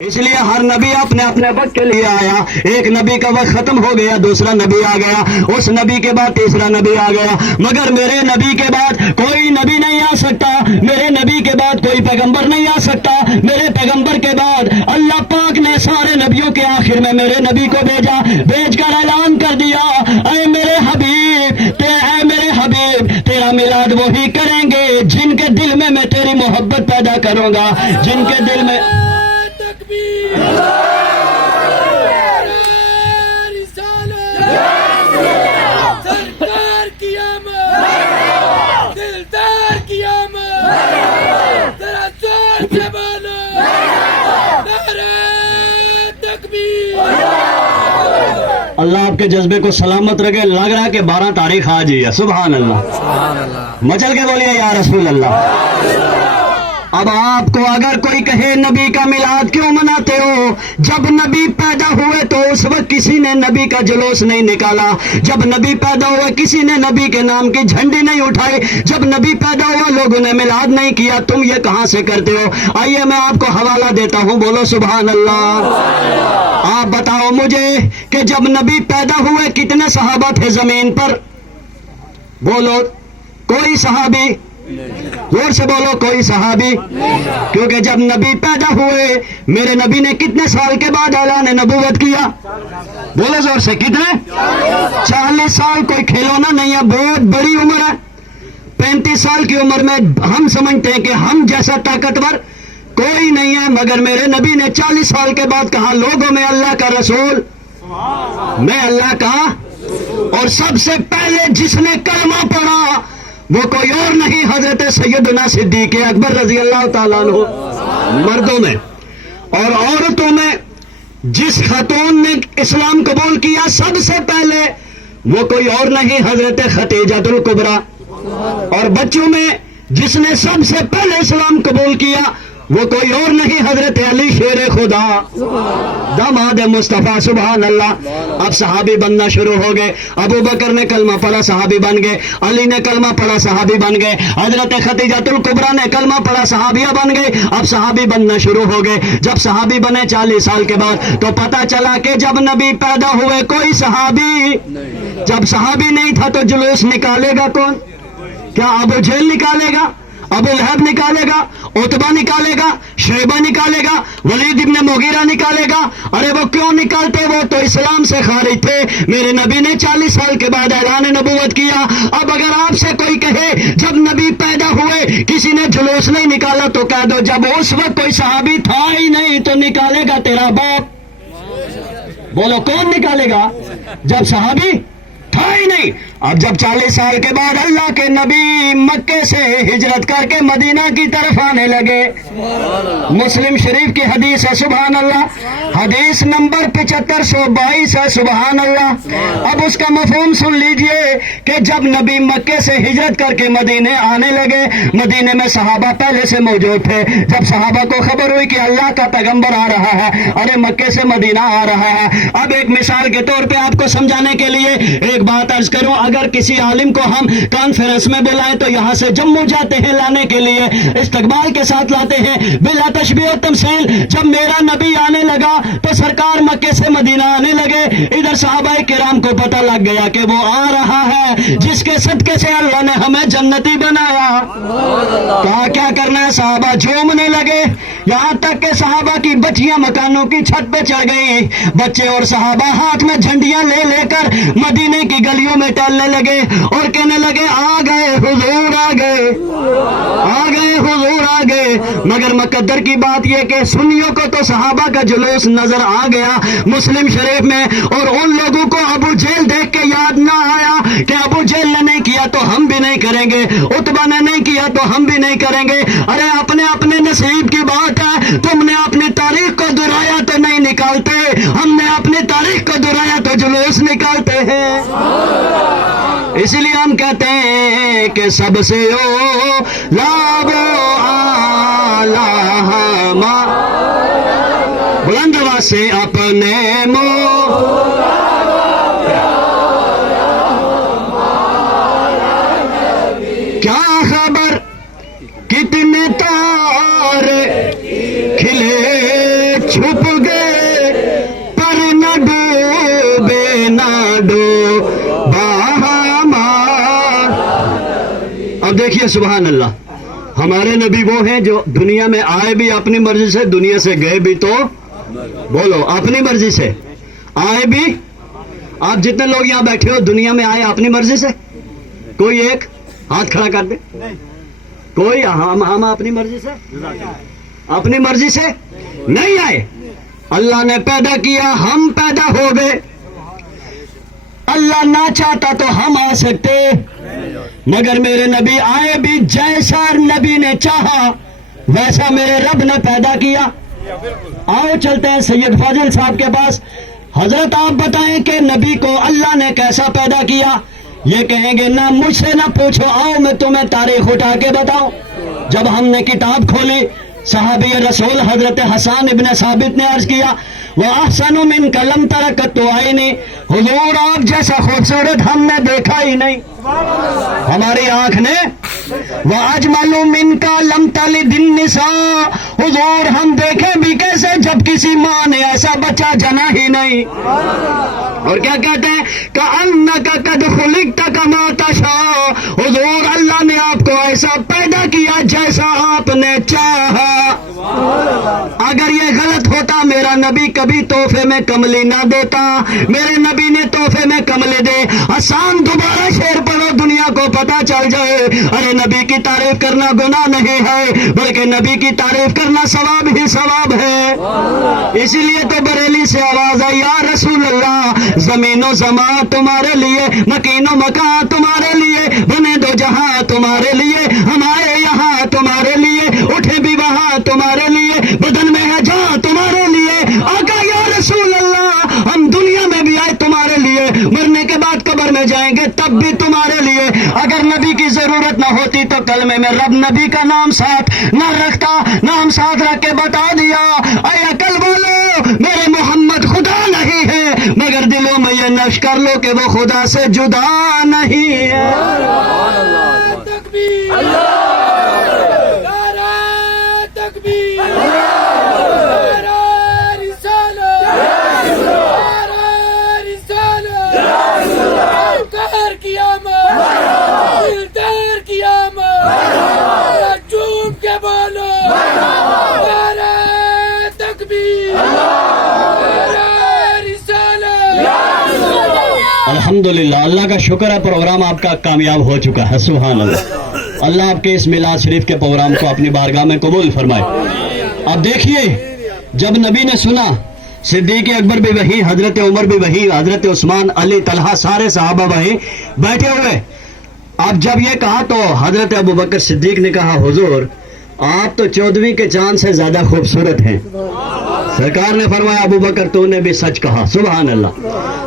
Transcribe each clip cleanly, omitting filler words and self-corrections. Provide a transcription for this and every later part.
اس لیے ہر نبی اپنے اپنے وقت کے لیے آیا. ایک نبی کا وقت ختم ہو گیا, دوسرا نبی آ گیا, اس نبی کے بعد تیسرا نبی آ گیا. مگر میرے نبی کے بعد کوئی نبی نہیں آ سکتا, میرے نبی کے بعد کوئی پیغمبر نہیں آ سکتا. میرے پیغمبر کے بعد اللہ پاک نے سارے نبیوں کے آخر میں میرے نبی کو بھیجا, بھیج کر اعلان کر دیا, اے میرے حبیب تیرا میلاد وہی کریں گے جن کے دل میں میں تیری محبت پیدا کروں گا, جن کے دل میں سرکار کی آمد, دلدار کی آمد, ذرا زور سے بولو نعرہ تکبیر. اللہ آپ کے جذبے کو سلامت رکھے. لگ رہا ہے کہ 12 تاریخ آج ہی ہے. سبحان اللہ, مچل کے بولیے یا رسول اللہ. اب آپ کو اگر کوئی کہے نبی کا میلاد کیوں مناتے ہو, جب نبی پیدا ہوئے تو اس وقت کسی نے نبی کا جلوس نہیں نکالا, جب نبی پیدا ہوئے کسی نے نبی کے نام کی جھنڈی نہیں اٹھائی, جب نبی پیدا ہوا لوگوں نے میلاد نہیں کیا. تم یہ کہاں سے کرتے ہو؟ آئیے میں آپ کو حوالہ دیتا ہوں, بولو سبحان اللہ. آپ بتاؤ مجھے کہ جب نبی پیدا ہوئے کتنے صحابہ تھے زمین پر؟ بولو کوئی صحابی, زور سے بولو کوئی صحابی. کیونکہ جب نبی پیدا ہوئے میرے نبی نے کتنے سال کے بعد اعلان نبوت کیا؟ بولو زور سے, کتنے؟ 40 سال. کوئی کھلونا نہیں ہے, بہت بڑی عمر ہے. 35 سال کی عمر میں ہم سمجھتے ہیں کہ ہم جیسا طاقتور کوئی نہیں ہے, مگر میرے نبی نے 40 سال کے بعد کہا لوگوں میں اللہ کا رسول, میں اللہ کا. اور سب سے پہلے جس نے کلمہ پڑھا وہ کوئی اور نہیں, حضرت سیدنا صدیق اکبر رضی اللہ تعالیٰ عنہ. مردوں میں اور عورتوں میں جس خاتون نے اسلام قبول کیا سب سے پہلے وہ کوئی اور نہیں, حضرت خدیجہ الکبریٰ. اور بچوں میں جس نے سب سے پہلے اسلام قبول کیا وہ کوئی اور نہیں, حضرت علی شیر خدا داماد مصطفیٰ. سبحان اللہ. اب صحابی بننا شروع ہو گئے. ابو بکر نے کلمہ پڑھا صحابی بن گئے, علی نے کلمہ پڑھا صحابی بن گئے, حضرت خدیجہ الکبریٰ نے کلمہ پڑھا صحابیہ بن گئے. اب صحابی بننا شروع ہو گئے. جب صحابی بنے 40 سال کے بعد تو پتا چلا کہ جب نبی پیدا ہوئے کوئی صحابی, جب صحابی نہیں تھا تو جلوس نکالے گا کون؟ کیا ابو جہل نکالے گا, ابو لہب نکالے گا, عتبہ نکالے گا, شیبہ نکالے گا, ولید ابن مغیرہ نکالے گا؟ ارے وہ کیوں نکالتے, وہ تو اسلام سے خارج تھے. میرے نبی نے 40 سال کے بعد اعلان نبوت کیا. اب اگر آپ سے کوئی کہے جب نبی پیدا ہوئے کسی نے جلوس نہیں نکالا تو کہہ دو جب اس وقت کوئی صحابی تھا ہی نہیں تو نکالے گا تیرا باپ. بولو کون نکالے گا جب صحابی تھا ہی نہیں. اب جب 40 سال کے بعد اللہ کے نبی مکے سے ہجرت کر کے مدینہ کی طرف آنے لگے, مسلم شریف کی حدیث ہے. سبحان اللہ. حدیث نمبر 7522 ہے. سبحان اللہ. اب اس کا مفہوم سن لیجئے کہ جب نبی مکے سے ہجرت کر کے مدینے آنے لگے, مدینے میں صحابہ پہلے سے موجود تھے. جب صحابہ کو خبر ہوئی کہ اللہ کا پیغمبر آ رہا ہے, ارے مکے سے مدینہ آ رہا ہے. اب ایک مثال کے طور پہ آپ کو سمجھانے کے لیے ایک بات عرض کروں, اگر کسی عالم کو ہم کانفرنس میں بلائیں تو یہاں سے جموں جاتے ہیں لانے کے لیے, استقبال کے ساتھ لاتے ہیں بلا تشبیہ و تمثیل. جب میرا نبی آنے لگا تو سرکار مکے سے مدینہ آنے لگے. ادھر صحابہ کرام کو پتہ لگ گیا کہ وہ آ رہا ہے جس کے صدقے سے اللہ نے ہمیں جنتی بنایا. کیا کرنا ہے؟ صحابہ جھومنے لگے, یہاں تک کہ صحابہ کی بچیاں مکانوں کی چھت پہ چڑھ گئی. بچے اور صحابہ ہاتھ میں جھنڈیاں لے لے کر مدینے کی گلیوں میں ٹہلنے لگے اور کہنے لگے آ گئے حضور, آ گئے, آ گئے حضور, آ گئے. مگر مقدر کی بات یہ کہ سنیوں کو تو صحابہ کا جلوس نظر آ گیا مسلم شریف میں, اور ان لوگوں کو ابو جہل دیکھ کے یاد نہ آیا کہ ابو جہل نے نہیں کیا تو ہم بھی نہیں کریں گے, عتبہ نے نہیں کیا تو ہم بھی نہیں کریں گے. ارے اپنے اپنے نصیب کی بات ہے. تم نے اپنی تاریخ کو دہرایا تو نہیں نکالتے, ہم نے اپنی تاریخ کو دہرایا تو جلوس نکالتے ہیں. اس لیے ہم کہتے ہیں کہ سب سے بلند آواز سے اپنے کیا خبر کتنے تارے کھلے چھپ डूब गए पर न डूबे ना डूबा हमारा। अब देखिए सुभान अल्लाह, हमारे नबी वो हैं जो दुनिया में आए भी अपनी मर्जी से, दुनिया से गए भी तो बोलो अपनी मर्जी से, आए भी। आप जितने लोग यहाँ बैठे हो दुनिया में आए अपनी मर्जी से? कोई एक हाथ खड़ा कर दे। कोई हम अपनी मर्जी से, अपनी मर्जी से नहीं आए। अल्लाह ने पैदा किया, हम पैदा हो गए। अल्लाह ना चाहता तो हम आ सकते, मगर मेरे नबी आए भी जैसा नबी ने चाहा वैसा मेरे रब ने पैदा किया। आओ चलते हैं सैयद फाजिल साहब के पास। हजरत आप बताएं कि नबी को अल्लाह ने कैसा पैदा किया। ये कहेंगे ना मुझसे ना पूछो, आओ मैं तुम्हें तारीख उठा के बताऊं। जब हमने किताब खोली, सहाबी रसूल हजरत हसन इब्न साबित ने अर्ज किया, वह अहसनु मिन कलम तरकत तो आई नहीं, हुजूर आप जैसा खूबसूरत हमने देखा ही नहीं, हमारी आंख ने। वह अजमलु मिन का लम तली दिन निसा, हुजूर हम देखें भी कैसे जब किसी माँ ने ऐसा बच्चा जना ही नहीं। और क्या कहते हैं, कअन्नका कद खुलिक़्ता कमा तशा, हुजूर अल्लाह ने आपको ऐसा पैदा किया जैसा आपने चाहा। अगर ये गलत होता मेरा नबी कभी तोहफे में कमली ना देता। मेरे नबी ने तोहफे में कमले दे। आसान दोबारा शेर पढ़ो, दुनिया को पता चल जाए। अरे नबी की तारीफ करना गुनाह नहीं है, बल्कि नबी की तारीफ करना सवाब ही सवाब है। इसीलिए तो बरेली से आवाज आई, या रसूल अल्लाह जमीनो जमा तुम्हारे लिए, मकीनो मका तुम्हारे लिए, बने दो जहां तुम्हारे लिए, हमारे यहाँ तुम्हारे लिए, उठे भी वहां तुम्हारे लिए, बदन में है जहां तुम्हारे लिए। आका या रसूल अल्लाह हम दुनिया में भी आए तुम्हारे लिए, मरने के बाद कब्र में जाएंगे तब भी तुम्हारे लिए। अगर नबी की जरूरत ना होती तो कलमे में रब नबी का नाम साथ न रखता, नाम साथ रख के बता दिया, ऐ अकल बोलो मेरे मोहम्मद खुदा नहीं है, मगर दिलों में ये नक्श कर लो कि वो खुदा से जुदा नहीं है। तकबीर, नारा तकबीर, नारा रिसालत, नारा रिसालत, कार क़यामत, दिलदार क़यामत, झूम के बोलो नारा तकबीर, नारा रिसालत। अल्हम्दुलिल्लाह, अल्लाह का शुक्र है प्रोग्राम आपका कामयाब हो चुका है। सुभान अल्लाह। अल्लाह आपके इस मिलाद शरीफ के प्रोग्राम को अपनी बारगाह में कबूल फरमाए। अब देखिए, जब नबी ने सुना, सिद्दीक अकबर भी वही, हजरत उमर भी वही, हजरत उस्मान, अली, तलहा, सारे सहाबा वही बैठे हुए। अब जब ये कहा तो हजरत अबू बकर सिद्दीक ने कहा, हुजूर आप तो 14वीं के चांद से ज्यादा खूबसूरत हैं। सरकार ने फरमाया, अबू बकर तूने भी सच कहा। सुभान अल्लाह।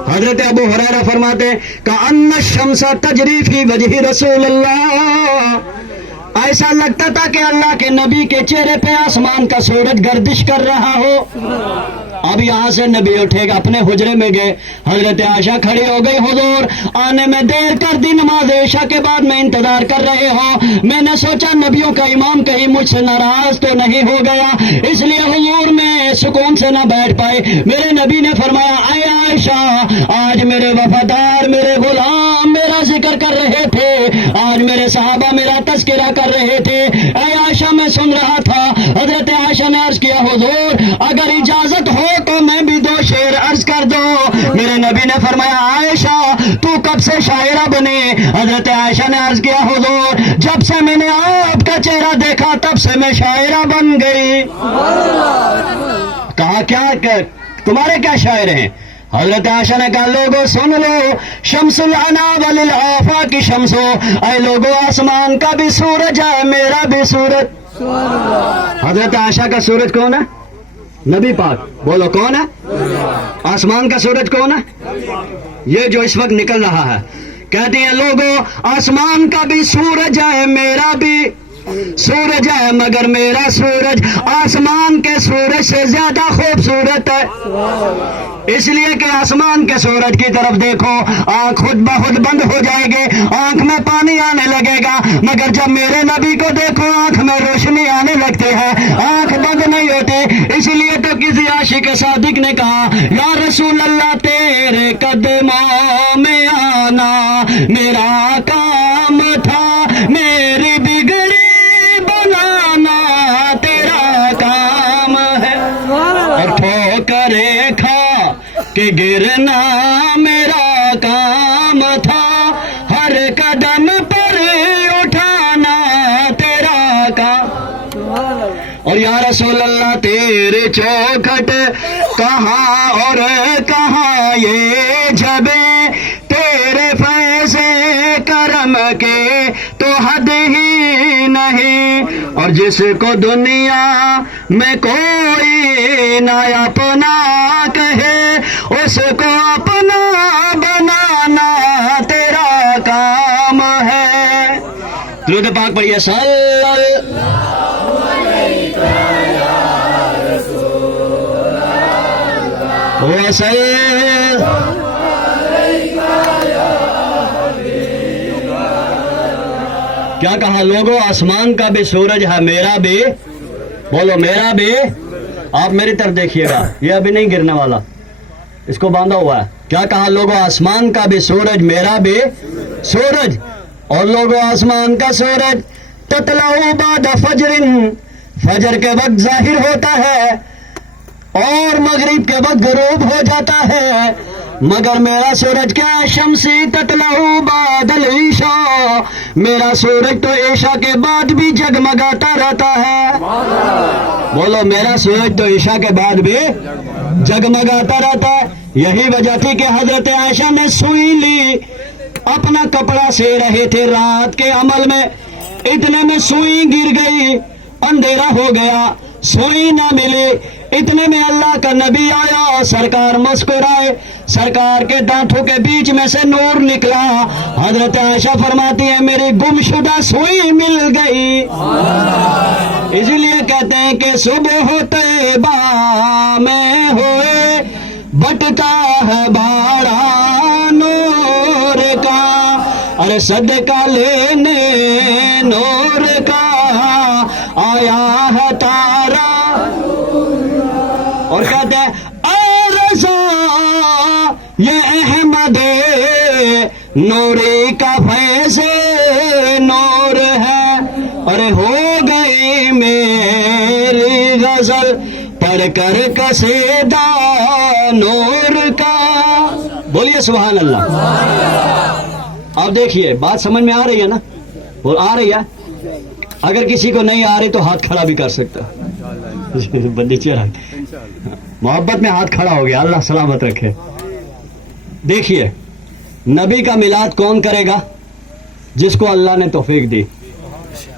हजरत अबू हुरैरा फरमाते हैं, कअन्न शम्सा तजरी फी वजही रसूल अल्लाह, ऐसा लगता था कि अल्लाह के नबी के चेहरे पे आसमान का सूरज गर्दिश कर रहा हो। अब यहाँ से नबी उठेगा, अपने हुजरे में गए, हजरत आयशा खड़ी हो गई, हुजूर आने में देर कर दी, नमाज इशा के बाद में इंतजार कर रहे हो। मैंने सोचा नबियों का इमाम कहीं मुझसे नाराज तो नहीं हो गया, इसलिए हुजूर में सुकून से ना बैठ पाए। मेरे नबी ने फरमाया, आए आयशा आज मेरे वफादार, मेरे गुलाम मेरा जिक्र कर रहे थे, आज मेरे सहाबा मेरा तज़किरा कर रहे थे। आए आयशा मैं सुन रहा था। हजरत आयशा ने अर्ज किया, हुजूर अगर इजाजत हो तो मैं भी 2 शेर अर्ज कर दो। मेरे नबी ने फरमाया, आयशा तू कब से शायरा बने? हजरत आयशा ने अर्ज किया, हुजूर जब से मैंने आपका चेहरा देखा तब से मैं शायरा बन गई। कहा क्या तुम्हारे क्या शायर हैं? हजरत आयशा ने कहा, लोगों सुन लो, शम्सुल अना वलिल आफा की शम्सो, ऐ लोगों आसमान का भी सूरज है, मेरा भी सूरज। हजरत आयशा का सूरज कौन है? नबी पाक। बोलो कौन है? आसमान का सूरज कौन है? ये जो इस वक्त निकल रहा है। कहती हैं, लोगों आसमान का भी सूरज है, मेरा भी سورج ہے مگر میرا سورج آسمان کے سورج سے زیادہ خوبصورت ہے، اس لیے کہ آسمان کے سورج کی طرف دیکھو آنکھ خود بخود بند ہو جائے گی، آنکھ میں پانی آنے لگے گا، مگر جب میرے نبی کو دیکھو آنکھ میں روشنی آنے لگتی ہے، آنکھ بند نہیں ہوتی۔ اس لیے تو کسی عاشق صادق نے کہا یا رسول اللہ تیرے قدموں میں آنا میرا کام تھا، میری بگڑی بنانا تیرا کام ہے، اور ٹھوکریں کھا کہ گرنا میرا کام تھا، ہر قدم پر اٹھانا تیرا کام۔ اور یا رسول اللہ تیرے چوکھٹ کہاں اور کہاں یہ جبیں، تیرے فیض کرم کے تو حد ہی نہیں، اور جس کو دنیا میں کوئی نہ اپنا کہے اس کو اپنا بنانا تیرا کام ہے۔ درود پاک پڑھیے صلی اللہ وسلم۔ کیا کہا لوگوں؟ آسمان کا بھی سورج ہے، میرا بھی، بولو میرا بھی۔ آپ میری طرف دیکھیے گا، یہ ابھی نہیں گرنے والا، اس کو باندھا ہوا ہے۔ کیا کہا لوگوں؟ آسمان کا بھی سورج، میرا بھی سورج، اور لوگوں آسمان کا سورج تطلع بعد فجر، فجر کے وقت ظاہر ہوتا ہے اور مغرب کے وقت غروب ہو جاتا ہے، مگر میرا سورج کیا؟ شمسی تطلع بعد العشاء، میرا سورج تو عشاء کے بعد بھی جگمگاتا رہتا ہے۔ بولو میرا سورج تو عشاء کے بعد بھی جگمگاتا رہتا ہے۔ یہی وجہ تھی کہ حضرت عائشہ نے سوئی لی، اپنا کپڑا سی رہے تھے رات کے عمل میں، اتنے میں سوئی گر گئی، اندھیرا ہو گیا، سوئی نہ ملی، اتنے میں اللہ کا نبی آیا، سرکار مسکرائے، سرکار کے دانتوں کے بیچ میں سے نور نکلا۔ حضرت عائشہ فرماتی ہے میری گمشدہ سوئی مل گئی۔ اس لیے کہتے ہیں کہ صبح طیبہ میں ہوئے بٹتا ہے بارہ نور کا، ارے صدقہ لینے نور کا آیا ہے تارا، اور کہتے ہیں اے رضا یہ احمد نوری کا فیض نور ہے، ارے ہو گئی میری غزل پڑھ کر قصیدہ نور کا۔ بولیے سبحان اللہ۔ اب دیکھیے بات سمجھ میں آ رہی ہے نا؟ وہ آ رہی ہے؟ اگر کسی کو نہیں آ رہی تو ہاتھ کھڑا بھی کر سکتا، بندی چہرہ محبت میں ہاتھ کھڑا ہو گیا، اللہ سلامت رکھے۔ دیکھیے نبی کا میلاد کون کرے گا؟ جس کو اللہ نے توفیق دی۔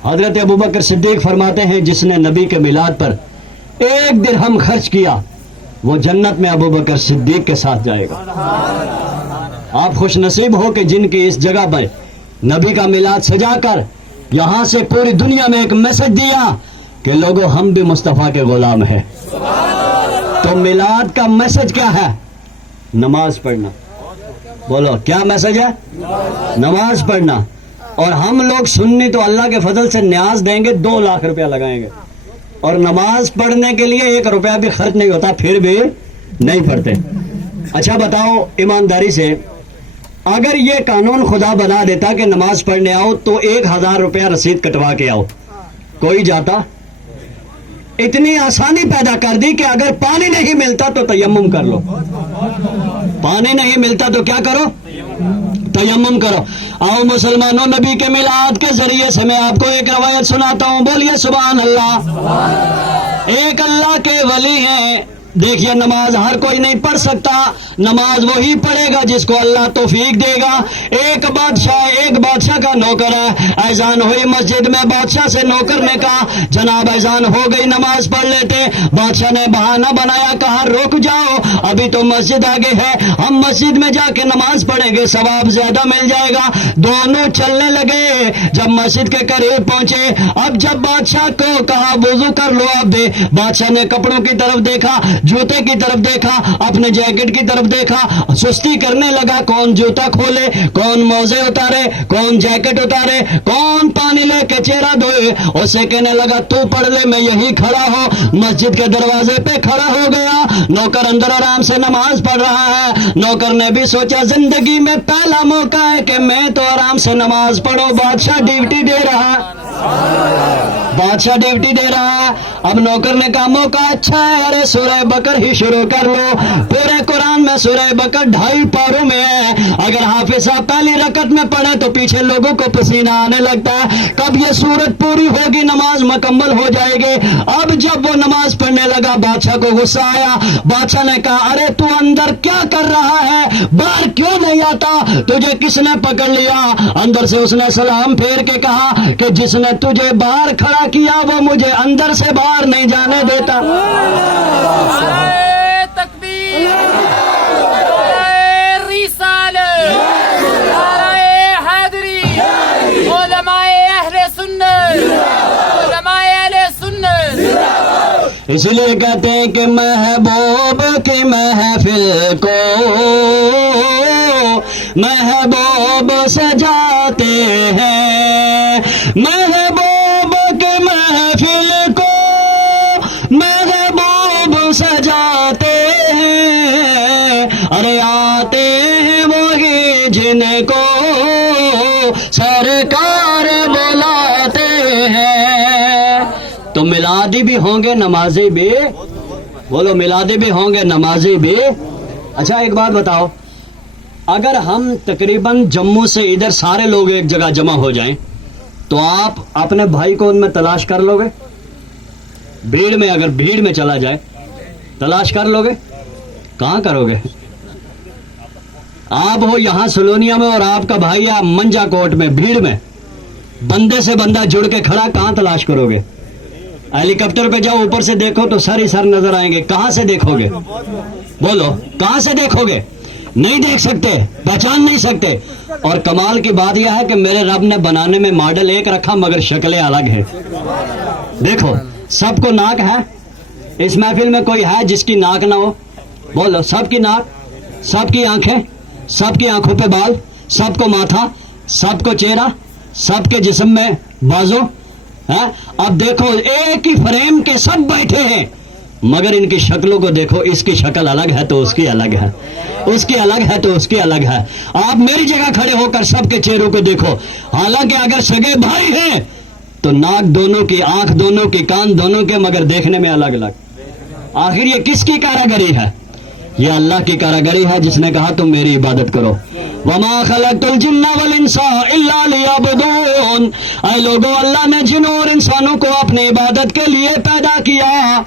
حضرت ابوبکر صدیق فرماتے ہیں جس نے نبی کے میلاد پر 1 درہم خرچ کیا وہ جنت میں ابوبکر صدیق کے ساتھ جائے گا۔ آپ خوش نصیب ہو کہ جن کی اس جگہ پر نبی کا میلاد سجا کر یہاں سے پوری دنیا میں ایک میسج دیا کہ لوگوں ہم بھی مصطفیٰ کے غلام ہیں۔ تو میلاد کا میسج کیا ہے؟ نماز پڑھنا۔ بولو کیا میسج ہے؟ نماز پڑھنا۔ اور ہم لوگ سنی تو اللہ کے فضل سے نیاز دیں گے 2 لاکھ روپیہ لگائیں گے، اور نماز پڑھنے کے لیے 1 روپیہ بھی خرچ نہیں ہوتا، پھر بھی نہیں پڑھتے۔ اچھا بتاؤ ایمانداری سے، اگر یہ قانون خدا بنا دیتا کہ نماز پڑھنے آؤ تو 1000 روپیہ رسید کٹوا کے آؤ، کوئی جاتا؟ اتنی آسانی پیدا کر دی کہ اگر پانی نہیں ملتا تو تیمم کر لو، پانی نہیں ملتا تو کیا کرو؟ تیمم کرو۔ آؤ مسلمانوں، نبی کے میلاد کے ذریعے سے میں آپ کو ایک روایت سناتا ہوں، بولیے سبحان اللہ۔ ایک اللہ کے ولی ہیں देखिए नमाज हर कोई नहीं पढ़ सकता, नमाज वही पढ़ेगा जिसको अल्लाह तौफीक देगा। एक बादशाह का नौकर है, ऐजान हुई मस्जिद में, बादशाह से नौकर ने कहा जनाब ऐजान हो गई, नमाज पढ़ लेते। बादशाह ने बहाना बनाया, कहा रुक जाओ, अभी तो मस्जिद आगे है, हम मस्जिद में जाके नमाज पढ़ेंगे, सवाब ज्यादा मिल जाएगा। दोनों चलने लगे। जब मस्जिद के करीब पहुंचे, अब जब बादशाह को कहा वुजू कर लो आप दे, बादशाह ने कपड़ों की तरफ देखा, जूते की तरफ देखा, अपने जैकेट की तरफ देखा, सुस्ती करने लगा, कौन जूता खोले, कौन मोजे उतारे, कौन जैकेट उतारे, कौन पानी लेके चेहरा धोए। उसे कहने लगा तू पढ़ ले, मैं यही खड़ा हूं। मस्जिद के दरवाजे पे खड़ा हो गया, नौकर अंदर आराम से नमाज पढ़ रहा है। नौकर ने भी सोचा जिंदगी में पहला मौका है कि मैं तो आराम से नमाज पढ़ो, बादशाह ड्यूटी दे रहा है, बादशाह ड्यूटी दे रहा है। अब नौकर ने कहा मौका अच्छा है, अरे सूरह बकर ही शुरू कर लो। पूरे कुरान में सूरह बकर 2.5 पारों में है। अगर हाफिज साहब पहली रकत में पढ़े तो पीछे लोगों को पसीना आने लगता है। कब ये सूरत पूरी होगी, नमाज मुकम्मल हो जाएगी। अब जब वो नमाज पढ़ने लगा, बादशाह को गुस्सा आया। बादशाह ने कहा अरे तू अंदर क्या कर रहा है, बाहर क्यों नहीं आता, तुझे किसने पकड़ लिया? अंदर से उसने सलाम फेर के कहा कि जिसने तुझे बाहर खड़ा किया वो मुझे अंदर से बाहर नहीं जाने देता। नारे तकबीर, नारे रिसालत, नारे हैदरी, उलमाए अहले सुन्नत, उलमाए अहले सुन्नत। इसलिए कहते हैं कि महबूब की महफिल को महबूब सजाते हैं, महबूब की महफिल को महबूब सजाते हैं। अरे आते हैं वही जिनको सरकार बुलाते हैं। तो मिलादी भी होंगे नमाजी भी, बोलो मिलादी भी होंगे नमाजी भी। अच्छा एक बात बताओ, अगर हम तकरीबन जम्मू से इधर सारे लोग एक जगह जमा हो जाएं तो आप अपने भाई को उनमें तलाश कर लोगे? भीड़ में, अगर भीड़ में चला जाए तलाश कर लोगे? कहाँ करोगे? आप हो यहाँ सलोनिया में और आपका भाई या मंजा कोट में, भीड़ में बंदे से बंदा जुड़ के खड़ा, कहाँ तलाश करोगे? हेलीकॉप्टर पे जाओ, ऊपर से देखो तो सर ही सर नजर आएंगे, कहाँ से देखोगे? बोलो कहाँ से देखोगे? नहीं देख सकते, पहचान नहीं सकते। और कमाल की बात यह है कि मेरे रब ने बनाने में मॉडल एक रखा मगर शक्लें अलग है। देखो सबको नाक है, इस महफिल में कोई है जिसकी नाक ना हो? बोलो सबकी नाक, सबकी आंखें, सबकी आंखों पे बाल, सबको माथा, सबको चेहरा, सबके जिस्म में बाजू है। अब देखो एक ही फ्रेम के सब बैठे हैं मगर इनकी शक्लों को देखो, इसकी शक्ल अलग है तो उसकी अलग है, उसकी अलग है तो उसकी अलग है। आप मेरी जगह खड़े होकर सबके चेहरों को देखो, हालांकि अगर सगे भाई हैं तो नाक दोनों की, आंख दोनों की, कान दोनों के, मगर देखने में अलग अलग। आखिर ये किसकी कारागरी है? ये अल्लाह की कारागरी है जिसने कहा तुम मेरी इबादत करो। वमा खलक़तुल जिन्ना वल इंसा इल्ला लियअबुदून। ऐ लोगों, अल्लाह ने जिन्नों और इंसानों को अपनी इबादत के लिए पैदा किया।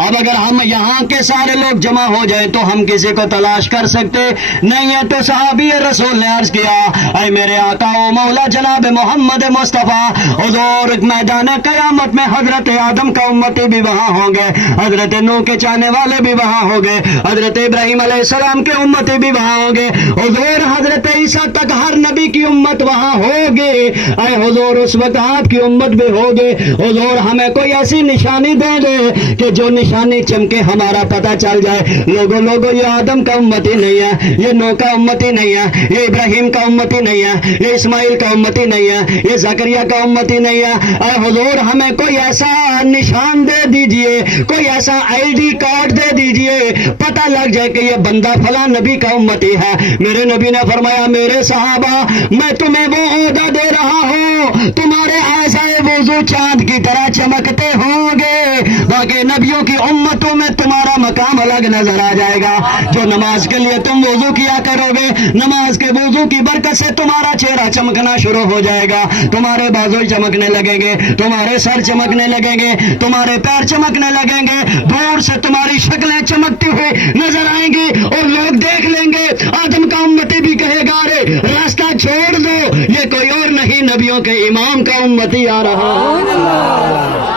अब अगर हम यहाँ के सारे लोग जमा हो जाए तो हम किसी को तलाश कर सकते नहीं है। तो सहाबी रसूल ने अर्ज किया, ऐ मेरे आका ओ मौला जनाब मोहम्मद मुस्तफ़ा, हुजूर मैदान क़यामत में हजरत आदम का उम्मती भी वहाँ होंगे, हजरत नूह के चाहने वाले भी वहाँ होंगे, हजरत इब्राहिम अलैहिस्सलाम के उम्मती भी वहाँ होंगे, हुजूर हजरत ईसा तक हर नबी की उम्मत वहाँ होगी। ऐ हुजूर उस वक्त आपकी उम्मत भी होगी। हुजूर हमें कोई ऐसी निशानी दे दे कि जो निशानी चमके हमारा पता चल जाए, लोगों ये आदम का उम्मती नहीं है, ये नूह का उम्मती नहीं है, ये इब्राहिम का उम्मती नहीं है, ये इस्माइल का उम्मती नहीं है, ये जकरिया का उम्मती नहीं है। ऐ हुजूर हमें कोई ऐसा निशान दे दीजिए, कोई ऐसा आईडी कार्ड दे दीजिए, पता लग जाए कि ये बंदा फला नबी का उम्मती है। मेरे नबी ने फरमाया, मेरे सहाबा मैं तुम्हें वो ओहदा दे रहा हूँ, तुम्हारे ऐसा वुजू चांद की तरह चमकते होंगे। बाकी नबियों की उम्मतों में तुम्हारा मकाम अलग नजर आ जाएगा। जो नमाज के लिए तुम वुजू किया करोगे, नमाज के वुजू की बरकत से तुम्हारा चेहरा चमकना शुरू हो जाएगा, तुम्हारे बाजू चमकने लगेंगे, तुम्हारे सर चमकने लगेंगे, तुम्हारे पैर चमकने लगेंगे, दूर से तुम्हारी शक्लें चमकती हुई नजर आएंगी और लोग देख लेंगे। आदम का उम्मती भी कहेगा अरे रास्ता छोड़ दो, ये कोई और नहीं नबियों के इमाम का उम्मती आ रहा है।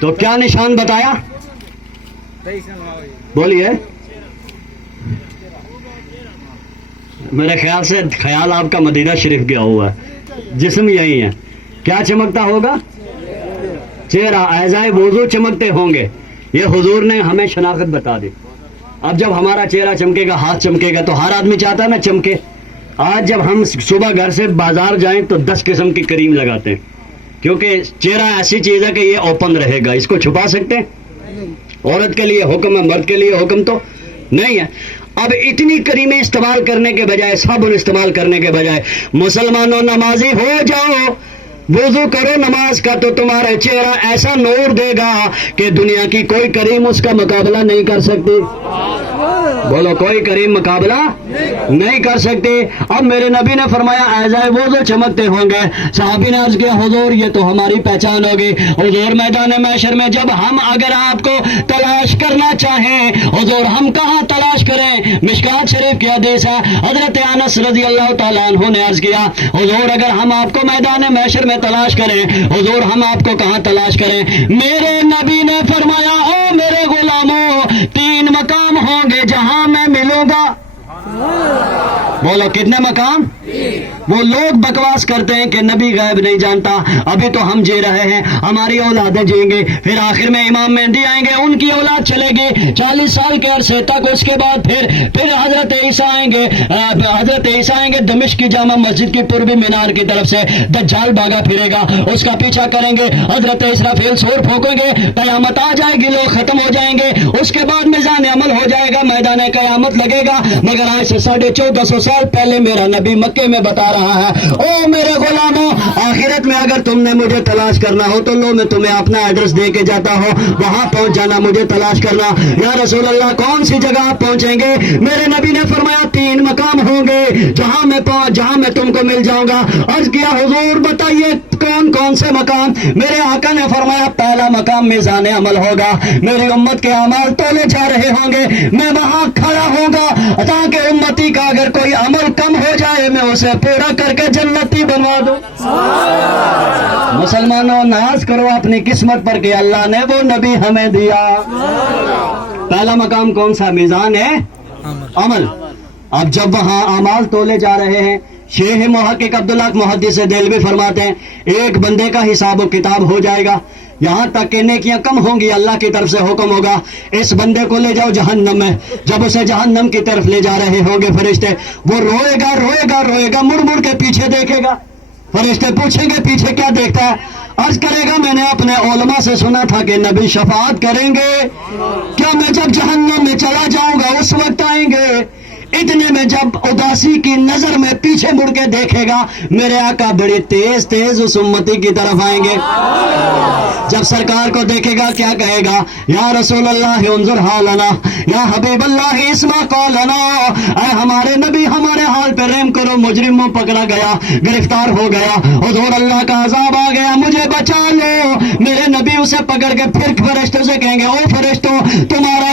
तो क्या निशान बताया, बोलिए। मेरे ख्याल से ख्याल आपका मदीना शरीफ गया हुआ है, जिस्म यही है। क्या चमकता होगा? चेहरा ऐज़ाए वुज़ू चमकते होंगे। ये हुजूर ने हमें शनाख्त बता दी। अब जब हमारा चेहरा चमकेगा, हाथ चमकेगा, तो हर आदमी चाहता है ना चमके। आज जब हम सुबह घर से बाजार जाएं तो 10 किस्म की क्रीम लगाते हैं, क्योंकि चेहरा ऐसी चीज है कि ये ओपन रहेगा, इसको छुपा सकते हैं? औरत के लिए हुक्म है, मर्द के लिए हुक्म तो नहीं है। अब इतनी करीमें इस्तेमाल करने के बजाय, साबुन इस्तेमाल करने के बजाय, मुसलमानों नमाजी हो जाओ, वुजू करो नमाज का, तो तुम्हारा चेहरा ऐसा नूर देगा कि दुनिया की कोई करीम उसका मुकाबला नहीं कर सकती। बोलो, कोई करीम मुकाबला नहीं कर सकते। अब मेरे नबी ने फरमाया ऐज़ाए वुज़ू चमकते होंगे। सहाबी ने अर्ज किया हुजूर ये तो हमारी पहचान होगी। हुजूर मैदान महशर में जब हम अगर आपको तलाश करना चाहें, हुजूर हम कहाँ तलाश करें? मिशकात शरीफ की हदीस है, हजरत अनस रजी अल्लाह तआला अन्हु ने अर्ज किया हुजूर अगर हम आपको मैदान महशर में तलाश करें, हुजूर हम आपको कहाँ तलाश करें? मेरे नबी ने फरमाया ओ मेरे गुलामों, 3 मकाम होंगे जहां मैं मिलूंगा। बोलो कितने मकाम? वो लोग बकवास करते हैं कि नबी गायब नहीं जानता। अभी तो हम जी रहे हैं, हमारी औलादें जिएंगे, फिर आखिर में इमाम मेहदी आएंगे, उनकी औलाद चलेगी 40 साल के अरसे तक। उसके बाद फिर हजरत ईसा आएंगे, हजरत ईसा आएंगे दमिश्क की जामा मस्जिद की पूर्वी मीनार की तरफ से। दज्जाल भागा फिरेगा, उसका पीछा करेंगे, हजरत इसराफील सूर फूकेंगे, कयामत आ जाएगी, लोग खत्म हो जाएंगे। उसके बाद मिजान अमल हो जाएगा, मैदान कयामत लगेगा। मगर आज से 1450 साल पहले मेरा नबी मक्के में बता रहा है ओ मेरे गुलामों, आखिरत में अगर तुमने मुझे तलाश करना हो तो लो मैं तुम्हें अपना एड्रेस दे के जाता हूँ, वहां पहुंच जाना, मुझे तलाश करना। या रसूल अल्लाह कौन सी जगह आप पहुंचेंगे? मेरे नबी ने फरमाया 3 मकाम होंगे जहां मैं तुमको मिल जाऊंगा। अर्ज किया हुजूर बताइए कौन कौन से मकाम? मेरे आका ने फरमाया पहला मकाम मिजान अमल होगा, मेरी उम्मत के अमल तोले जा रहे होंगे, मैं वहां खड़ा होगा ताकि उम्मती का अगर कोई अमल कम हो जाए मैं उसे पूरा करके जन्नती बनवा दूं। मुसलमानों नाज करो अपनी किस्मत पर कि अल्लाह ने वो नबी हमें दिया। पहला मकाम कौन सा? मीज़ान है अमल। अब जब वहां अमाल तोले जा रहे हैं, शेख मुहक्किक अब्दुल्लाह मुहद्दिस देलवी फरमाते हैं एक बंदे का हिसाब व किताब हो जाएगा, यहाँ तक कि नेकियां कम होंगी, अल्लाह की तरफ से हुक्म होगा इस बंदे को ले जाओ जहन्नम में। जब उसे जहन्नम की तरफ ले जा रहे होंगे फरिश्ते, वो रोएगा रोएगा रोएगा, मुड़ मुड़ के पीछे देखेगा। फरिश्ते पूछेंगे पीछे क्या देखता है? अर्ज करेगा मैंने अपने उलमा से सुना था कि नबी शफाअत करेंगे, क्या मैं जब जहन्नम में चला जाऊंगा उस वक्त आएंगे? इतने में जब उदासी की नजर में पीछे मुड़ के देखेगा, मेरे आका बड़े तेज तेज उस उम्मती की तरफ आएंगे। जब सरकार को देखेगा क्या कहेगा? या रसूल अल्लाह उन्जुर हालना, या हबीब अल्लाह इस्मा कौलना, ऐ हमारे नबी हमारे हाल पे रहम करो, मुजरिम पकड़ा गया, गिरफ्तार हो गया, हुजूर अल्लाह का अजाब आ गया, मुझे बचा लो। मेरे नबी उसे पकड़ के फिर फरिश्तों से कहेंगे ओ फरिश्तों तुम्हारा